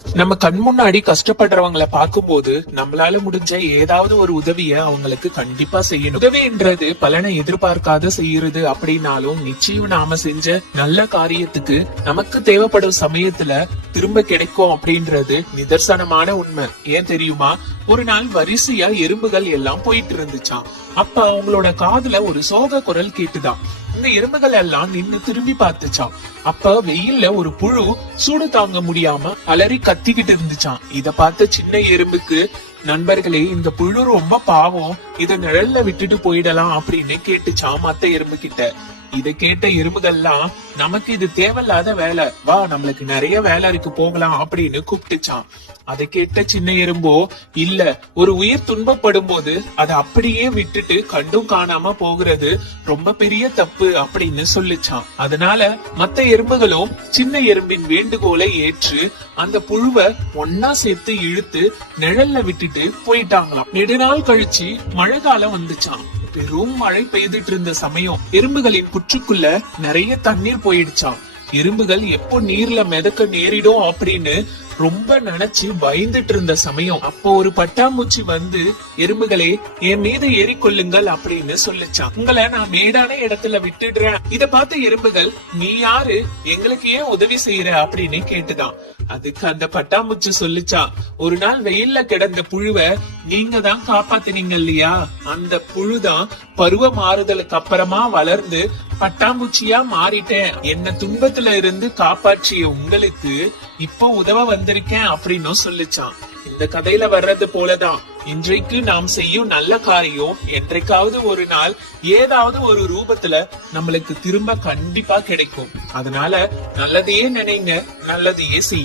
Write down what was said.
நம்ம கண் முன்னாடி கஷ்டப்படுறவங்கள பார்க்கும்போது நம்மளால முடிஞ்ச ஏதாவது ஒரு உதவிய அவங்களுக்கு கண்டிப்பா செய்யணும். உதவின்றது பலனை எதிர்பார்க்காத செய்யறது அப்படின்னாலும் நிச்சயம் நாம செஞ்ச நல்ல காரியத்துக்கு நமக்கு தேவைப்படும் சமயத்துல திரும்ப கிடைக்கும் அப்படின்றது நிதர்சனமான உண்மை. ஏன் தெரியுமா? ஒரு நாள் வரிசையா எறும்புகள் எல்லாம் போயிட்டு இருந்துச்சாம். அப்ப அவங்களோட காதுல ஒரு சோக குரல் கேட்டுதான். இந்த எறும்புகள் எல்லாம் நின்னு திரும்பி பார்த்துச்சாம். அப்ப வெயில்ல ஒரு புழு சூடு தாங்க முடியாம அலறி கத்திக்கிட்டு இருந்துச்சாம். இத பார்த்த சின்ன எறும்புக்கு, நண்பர்களே, இந்த புழு ரொம்ப பாவம், இத நிழல்ல விட்டுட்டு போயிடலாம் அப்படின்னு கேட்டுச்சாம் மத்த எறும்பு கிட்ட. இத கேட்ட எறும்புகள்லாம், நமக்கு இது தேவையில்லாத வேலை, வா நம்மளுக்கு நிறைய வேலை இருக்கு போகலாம் அப்படின்னு கூப்பிட்டுச்சாம். அதை கேட்ட சின்ன எறும்போ, இல்ல, ஒரு உயிர் துன்பப்படும் போது அதை அப்படியே விட்டுட்டு கண்டும் காணாம போகிறது ரொம்ப பெரிய தப்பு அப்படின்னு சொல்லிச்சான். அதனால மத்த எறும்புகளும் சின்ன எறும்பின் வேண்டுகோளை ஏற்று அந்த புழுவை ஒன்னா சேர்த்து இழுத்து நிழல்ல விட்டுட்டு போயிட்டாங்களாம். நெடுநாள் கழிச்சு மழை காலம் வந்துச்சாம். பெரும் மழை பெய்துட்டு இருந்த சமயம் எறும்புகளின் புற்றுக்குள்ள நிறைய தண்ணீர் போயிடுச்சாம். எறும்புகள் எப்போ நீர்ல மிதக்க நேரிடும் அப்படின்னு ரொம்ப நினைச்சு பயந்துட்டு இருந்த சமயம் அப்போ ஒரு பட்டாம்பூச்சி வந்து, எறும்புகளே, என் மீது ஏறிக்கொள்ளுங்கள் அப்படின்னு சொல்லிச்சான். உங்களை நான் மேடான இடத்துல விட்டுடுறேன். இத பார்த்த எறும்புகள், நீ யாரு, எங்களுக்கு ஏன் உதவி செய்யற அப்படின்னு கேட்டுதான். அதுக்கு அந்த பட்டாம்பூச்சி சொல்லிச்சான், ஒரு நாள் வெயில்ல கிடந்த புழுவை நீங்க தான் காப்பாத்தினீங்க இல்லையா, அந்த புழுதான் பருவ மாறுதலுக்கு அப்புறமா வளர்ந்து பட்டாம்பூச்சியா மாறிட்டேன். என்ன துன்பத்துல இருந்து காப்பாற்றிய உங்களுக்கு இப்போ உதவ வந்திருக்கேன் அப்படின்னு சொல்லிச்சான். இந்த கதையில வர்றது போலதான் இன்றைக்கு நாம் செய்யும் நல்ல காரியம் என்றைக்காவது ஒரு நாள் ஏதாவது ஒரு ரூபத்துல நம்மளுக்கு திரும்ப கண்டிப்பா கிடைக்கும். அதனால நல்லதையே நினைங்க, நல்லதையே செய்யுங்க.